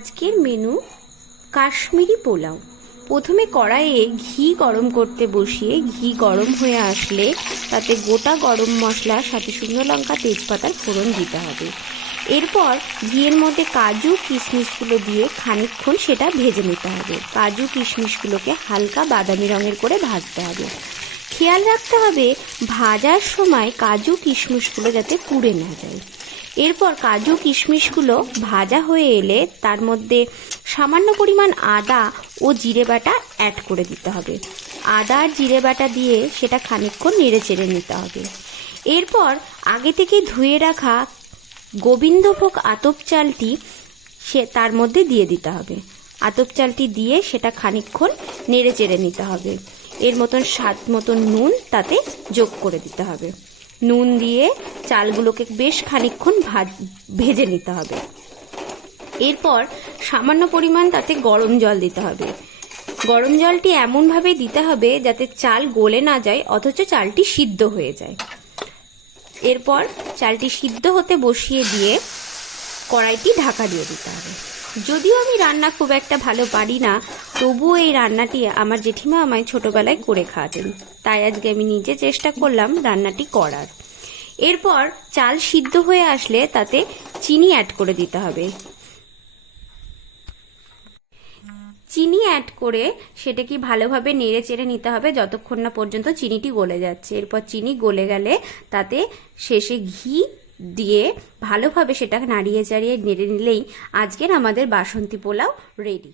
আজকের মেনু কাশ্মীরি পোলাও। প্রথমে কড়াইয়ে ঘি গরম করতে বসিয়ে ঘি গরম হয়ে আসলে তাতে গোটা গরম মশলা সাথে শুকনো লঙ্কা তেজপাতার ফোড়ন দিতে হবে। এরপর ঘিয়ের মধ্যে কাজু কিশমিশগুলো দিয়ে খানিকক্ষণ সেটা ভেজে নিতে হবে। কাজু কিশমিশগুলোকে হালকা বাদামি রঙের করে ভাজতে হবে। খেয়াল রাখতে হবে ভাজার সময় কাজু কিশমিশগুলো যাতে পুড়ে না যায়। এরপর কাজু কিশমিশগুলো ভাজা হয়ে এলে তার মধ্যে সামান্য পরিমাণ আদা ও জিরে বাটা অ্যাড করে দিতে হবে। আদা আর জিরে বাটা দিয়ে সেটা খানিকক্ষণ নেড়ে চেড়ে নিতে হবে। এরপর আগে থেকে ধুয়ে রাখা গোবিন্দভোগ আতপ চালটি তার মধ্যে দিয়ে দিতে হবে। আতপ চালটি দিয়ে সেটা খানিকক্ষণ নেড়ে চেড়ে নিতে হবে। এর মতন স্বাদ মতন নুন তাতে যোগ করে দিতে হবে। নুন দিয়ে চালগুলোকে বেশ খানিকক্ষণ ভেজে নিতে হবে। এরপর সামান্য পরিমাণ তাতে গরম জল দিতে হবে। গরম জলটি এমনভাবে দিতে হবে যাতে চাল গলে না যায় অথচ চালটি সিদ্ধ হয়ে যায়। এরপর চালটি সিদ্ধ হতে বসিয়ে দিয়ে কড়াইটি ঢাকা দিয়ে দিতে হবে। যদিও আমি রান্না খুব একটা ভালো পারি না, তবুও এই রান্নাটি আমার জেঠিমা আমায় ছোটবেলায় করে খাওয়াতেন, তাই আজকে আমি নিজে চেষ্টা করলাম রান্নাটি করার। এরপর চাল সিদ্ধ হয়ে আসলে তাতে চিনি অ্যাড করে দিতে হবে। চিনি অ্যাড করে সেটাকে ভালোভাবে নেড়ে চেড়ে নিতে হবে যতক্ষণ না পর্যন্ত চিনিটি গলে যাচ্ছে। এরপর চিনি গলে গেলে তাতে শেষে ঘি দিয়ে ভালোভাবে সেটাকে নাড়িয়ে চাড়িয়ে নেড়ে নিলেই আজকের আমাদের বাসন্তী পোলাও রেডি।